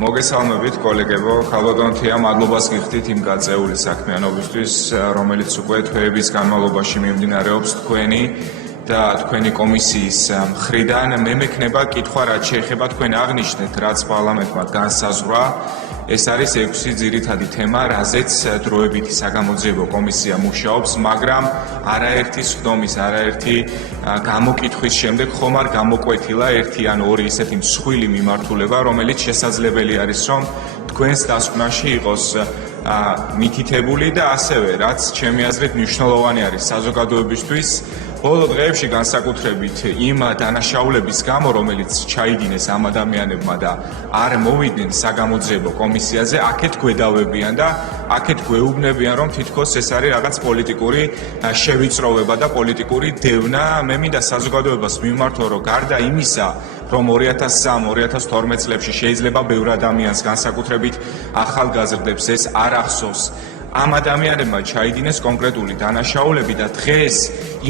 მოგესალმებით კოლეგებო, ხალბატონთია, მადლობას გიხდით იმ გაწეული საქმიანობისთვის, რომელიც უკვე თვეების განმავლობაში მიმდინარეობს თქვენი და თქვენი კომისიის მხრიდან. მე მექნება კითხვა, რაც შეეხება თქვენ აღნიშნეთ, რაც პარლამენტმა განსაზღვრა. ეს არის 6 ძირითადი თემა, რაზეც დროებითი საგამოძიებო კომისია მუშაობს, მაგრამ არაერთი სხდომის, არაერთი გამოკითხვის შემდეგ ხომ არ გამოკვეთილა ერთი ან ორი ისეთი მსხვილი მიმართულება, რომელიც შესაძლებელი არის, რომ თქვენს დასკვნაში იყოს მითითებული და ასევე, რაც ჩემი აზრით მნიშვნელოვანი არის საზოგადოებისთვის, ბოლო დღეებში განსაკუთრებით იმ დანაშაულების გამო, რომელიც ჩაიდინეს ამ ადამიანებმა და არ მოვიდნენ საგამოძიებო კომისიაზე, აქეთ გვედავებიან და აქეთ გვეუბნებიან, რომ თითქოს ეს არის რაღაც პოლიტიკური შევიწროვება და პოლიტიკური დევნა. მე მინდა საზოგადოებას მიმართო, რომ გარდა იმისა, რომ 2003-2012 წლებში შეიძლება ბევრ ადამიანს განსაკუთრებით ახალგაზრდებს ეს არ ახსოვს. ამ ადამიანებმა ჩაიდინეს კონკრეტული დანაშაულები და დღეს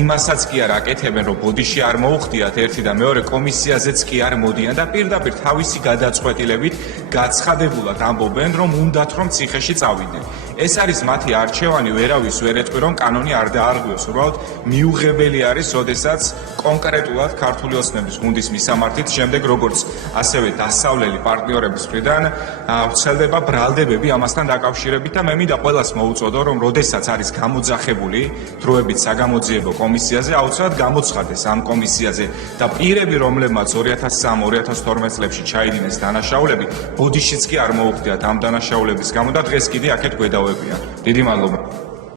იმასაც კი არ აკეთებენ, რომ ბოდიში არ მოუხდიათ ერთი და მეორე კომისიაზეც კი არ მოდიან და პირდაპირ თავისი გადაწყვეტილებით გაცხადებულად ამბობენ, რომ უნდათ რომ ციხეში წავიდნენ. ეს არის მათი არჩევანი, ვერავის ვერ ეტყვი, რომ კანონი არ დაარღვიოს. უბრალოდ მიუღებელი არის, როდესაც კონკრეტულად ქართული ოცნების გუნდის მისამართით, შემდეგ როგორც ასევე დასავლელი პარტნიორების მხრიდან ვრცელდება ბრალდებები ამასთან დაკავშირებით და მე მინდა ყველას მოუწოდო, რომ როდესაც არის გამოძახებული დროებით საგამოძიებო კომისიაზე, აუცილებლად გამოცხადდეს ამ კომისიაზე და პირები, რომლებმაც 2003-2012 წლებში ჩაიდინეს დანაშაულები, ბოდიშიც კი არ მოუხდიათ ამ დანაშაულების გამო და დღეს კიდე აქეთ გვედავებიან. დიდი მადლობა.